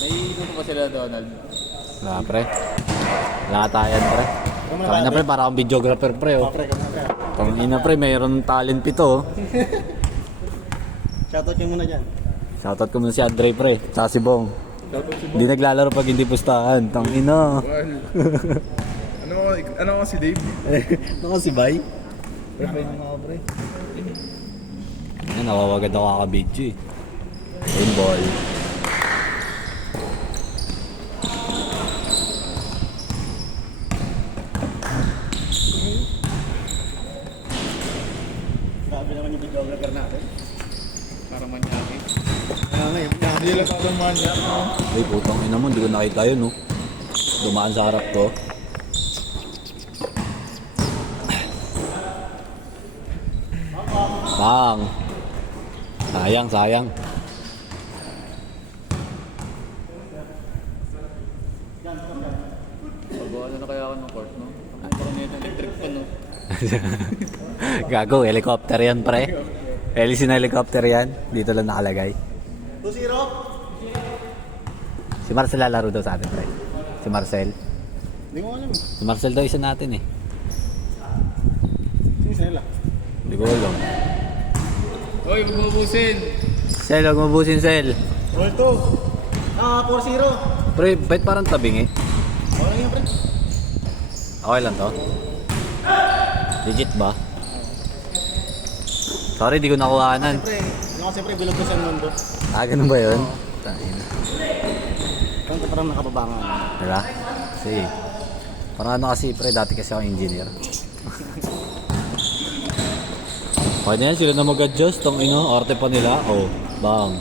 Naiinom pa sila, Donald. Wala, pre. Wala tayan, pre. Tangin na, pre, para akong videographer, pre. Oh. Tangin na, pre, mayroon talent pito. Oh. Shoutout kayo muna dyan. Shoutout ko muna si Andre, pre. Tsaka si Bong. Hindi naglalaro pag hindi pustahan. Tangin na. Ano si Dave? Ano si Bay? Yan, nawawagad ako kakabidyo eh. Game ball. Grabe naman yung videographer natin. Para manyaki. Hindi lang parang manyak. Ay, putang ina mo. Hindi ko nakita yun, no? Dumaan sa harap ko. Bang! Sayang, sayang. Pagawa na kaya ako ng court, no? Ang parang nito electric pa, no? Gago, helicopter yan, pre. Helice na helicopter yan. Dito lang nakalagay. 2-0. Si Marcel lalaro daw sa atin, pre. Si Marcel. Hindi ko alam. Si Marcel daw isa natin eh. Sino sila? Hindi ko alam. Hoy, magbubusin! Sel, huwag mabusin, Sel. Roll 2. 4-0. Pre, bet parang tabing eh. Okay nga, pre. Okay lang to? Legit ba? Sorry, di ko nakuhanan. Pre, kasi pre, bilog ko sa mundo. Ah, ganun ba yun? Tain. Kung parang nakababangan. Diba? Sige. Parang ano kasi, pre, dati kasi ako engineer. Okay na yan, sila na mag-adjust. Tong ino, arte pa nila. Oh, bang.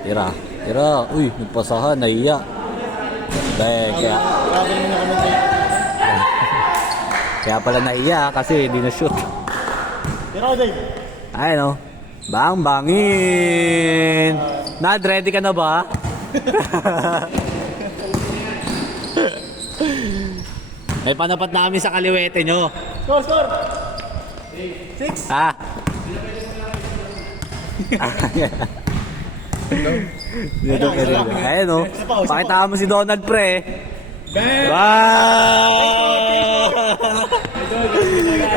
Tira. Tira. Uy, nagpasahan. Nahiya. Dahil, kaya... Grabe naman yung comment. Kaya pala naiya kasi hindi na shoot. Pero Dave. Ay no. Bang bangin. Nad, ready ka na ba? May panapat namin sa kaliwete nyo. Score! 6. Ha? Ayan no. Pakita mo si Donald, pre. Bang!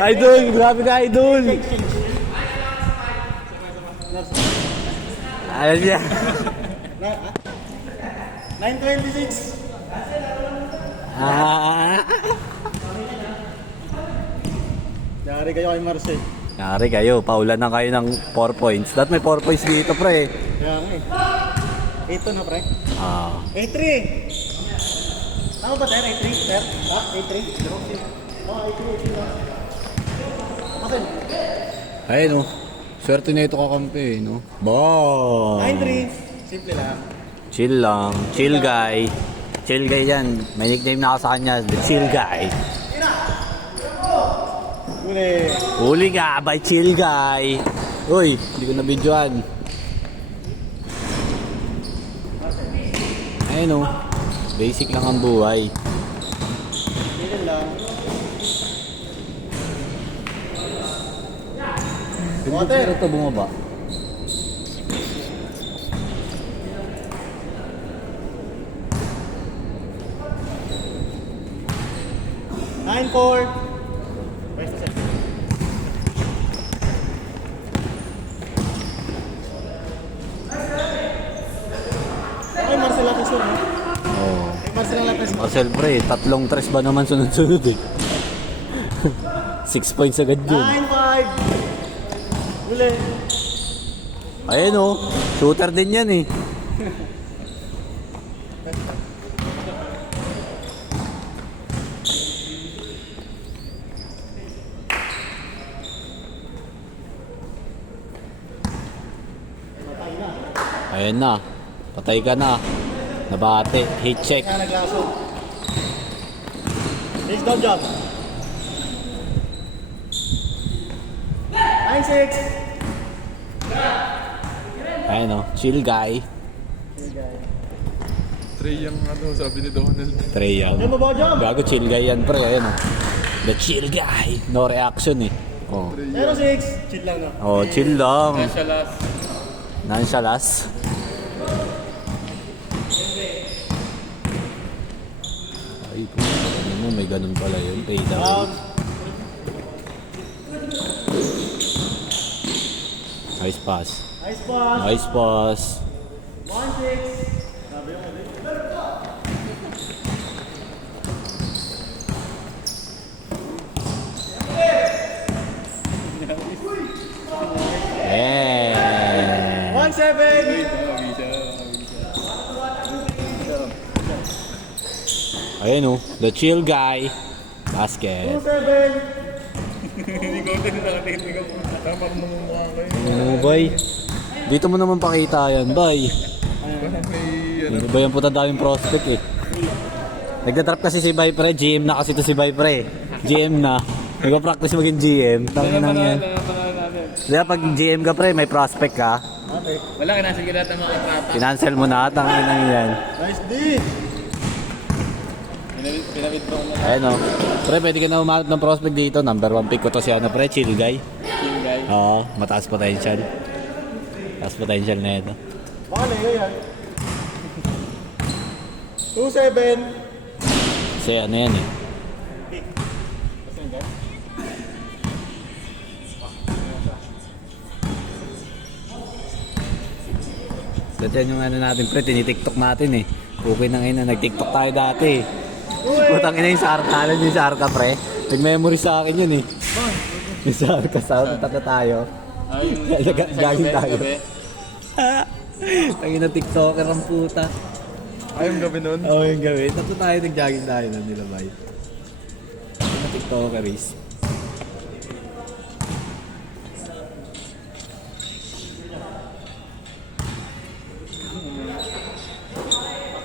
Idol! Grabe ka, idol! Ayan siya. 9:26. Ah! Yari kayo kay Marcel. Nari kayo, paulan na kayo ng 4 points. Dapat may 4 points dito, pre. Kaya nga eh. 8 na pre. Ah. 8-3. Tama ba tayo? 8-3? Sir? Ha? 8-3? Oo, 8-3 na. Marcel. Ayun, no. Swerte na ito kakampi, no? Bang! 9-3. Simple lang. Chill lang. Chill guy. Chill guy yan. May nickname na ako sa kanya. The Chill Guy. Uli. Huli ka by Chill Guy. Uy, hindi ko na-videoan. Ayun, no. Basic lang ang buhay. Simple lang. Water. Pero ito bumaba. Nine, 4. Best set. Ay, Marcel Lapis yun, no? Oh. Ay, Marcel Lapis. Marcel, pre, tatlong tres ba naman sunod-sunod eh. 6 points agad yun. 9-5. Uli. Ayun, oh. Shooter din yan eh. Ayun na. Patay ka na. Nabate. Hit check. Kaya naglaso. Face down job. 9-6. Ayun, oh. Chill guy. Trey yung ano, sabi ni Donald. Trey Young. Ano ba job? Gago, chill guy yan, pre. Ayun, oh. The chill guy. No reaction eh. Oh. 06. Chill lang na. Oh, chill lang. Nasa last. Nonchalas. Ay, ano mo, may ganun pala yun. Pay down. Nice pass. Nice pass. Nice pass. 1-6. Sabi yung ulit. Yeah. 1-7. Ayun oh, the chill guy. Basket. 2-7. Hindi ko din nakatingin ko. Tama mo mukha ko yun. Ano bay? Dito mo naman pakita yan, bay. Ano ba yan puta daming prospect eh. Nagda-drop kasi si Viper, GM na kasi to si Viper eh. GM na. Nagpa-practice maging GM. Tangin lang yan. Diba pag GM ka pre, may prospect ka. Okay. Wala, kinasil ka lahat ng mga kontrata. Kinancel mo na, tangin lang yan. Nice D. Pinawithdraw mo na. Ayun oh. Pre, pwede ka na umanap ng prospect dito. Number 1 pick ko to si ano pre, chill guy. Yung guy. Oo, mataas potential. Mataas potential na ito. Bale, yan. 2-7. Kasi ano yan eh. Dati yan yung ano natin pre, tinitiktok natin eh. Okay na ngayon na nag-tiktok tayo dati eh. Putang ina yung Sarka, alam yung Sarka pre. Nag-memory sa akin yun eh. Yung Sarka, sa tatlo tayo. Gaging tayo. Tangin na tiktoker ang puta. Ay, yung gabi nun. Oo, yung gawin. Tatlo tayo nag-jogging tayo nun nila bay. Tangin na tiktoker is.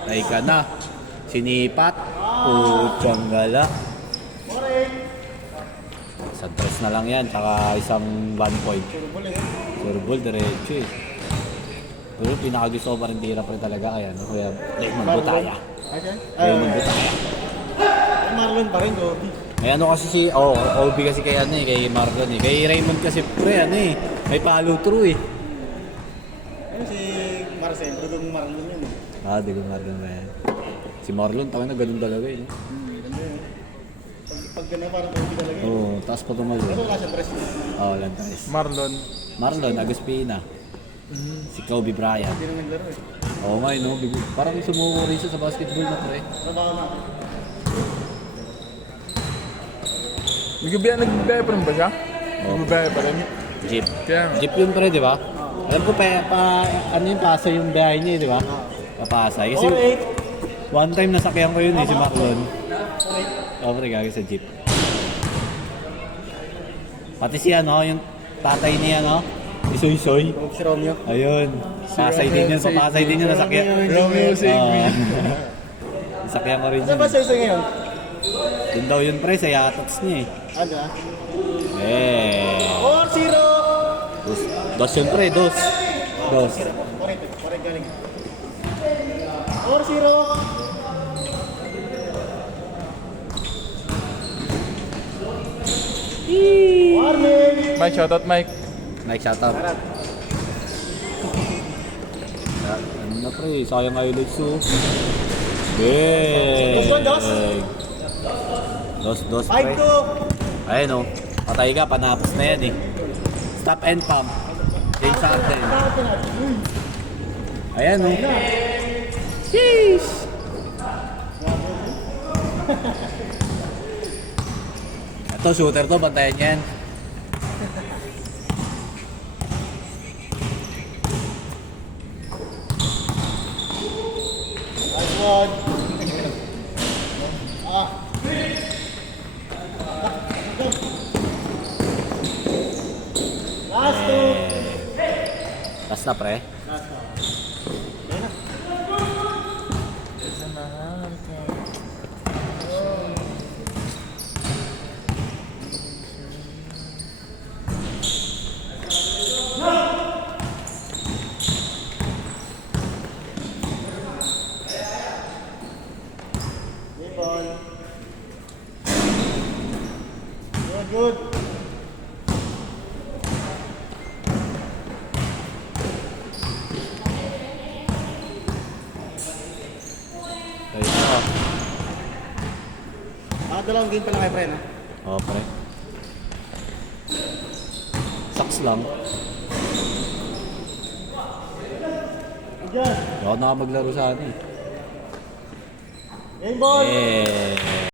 Ay ka na. Sinipat. Putyang gala. Isang tres na lang yan. Tsaka isang 1 point. Surbol, diretso eh. Pero pinakagusto ko pa rin tira pa rin talaga. Kaya, no? Kaya, Raymond Butaya. Raymond Butaya. Marlon pa rin, Gobi. Ay ano kasi si, OB kasi kay ano eh, kay Marlon eh. Kay Raymond kasi pre, ano eh, may follow through eh. Ano si Marcel? Dugong Marlon yun eh. Ah, di ko Marlon ba yan. Si Marlon, tawag na ganun talaga eh. No? Ganda yun. Pag gano'n parang Gobi talaga yun. Oo, taas pa tumago. Pero wala siya dress. Oo, lantais. Marlon. Marlon, Aguspina. Si Kobe Bryant. Hindi naman naglaro eh. Oo nga, no? Parang sumuko rin siya sa basketball na pre. Trabaho natin. Nagbibigay pa rin ba siya? Nagbibigay pa rin. Jeep. Kaya nga. Jeep yun pre, di ba? Alam ko ano yung pasa yung biyahe niya, di ba? Papasay. Kasi 4-8. one time nasakyan ko yun eh, si Marlon. Oo pre, gagi sa jeep. Pati si ano, yung tatay niya, no? Si Soy Soy. Si Romeo. Ayun. Pasay din yun, papasay din yun nasakyan. Romeo save me. Nasakyan ko rin Saan yun. ba sa'yo ngayon? Yun daw yun pre, sa yatots niya eh. Ano ah? Eh. 4-0. Dos yun pre, dos. Dos. Correct galing. 4-0. Warning. Mike, shoutout Mike. Mike, shoutout. Ano na pre, sayang highlights oh. Big. Dos pre. 5-2. Ayun oh, patay ka, panapos na yan eh. Stop and pump. James Harden. Ayan oh. Sheesh. Ito, shooter to, bantayan yan. Last one. Last two. Last na pre. Last one. Good. dalawang game pa lang kay Pre, no? Oo, pre. Sucks lang. Diyan. Hindi ako nakamaglaro sa ano eh. Game ball! Eh.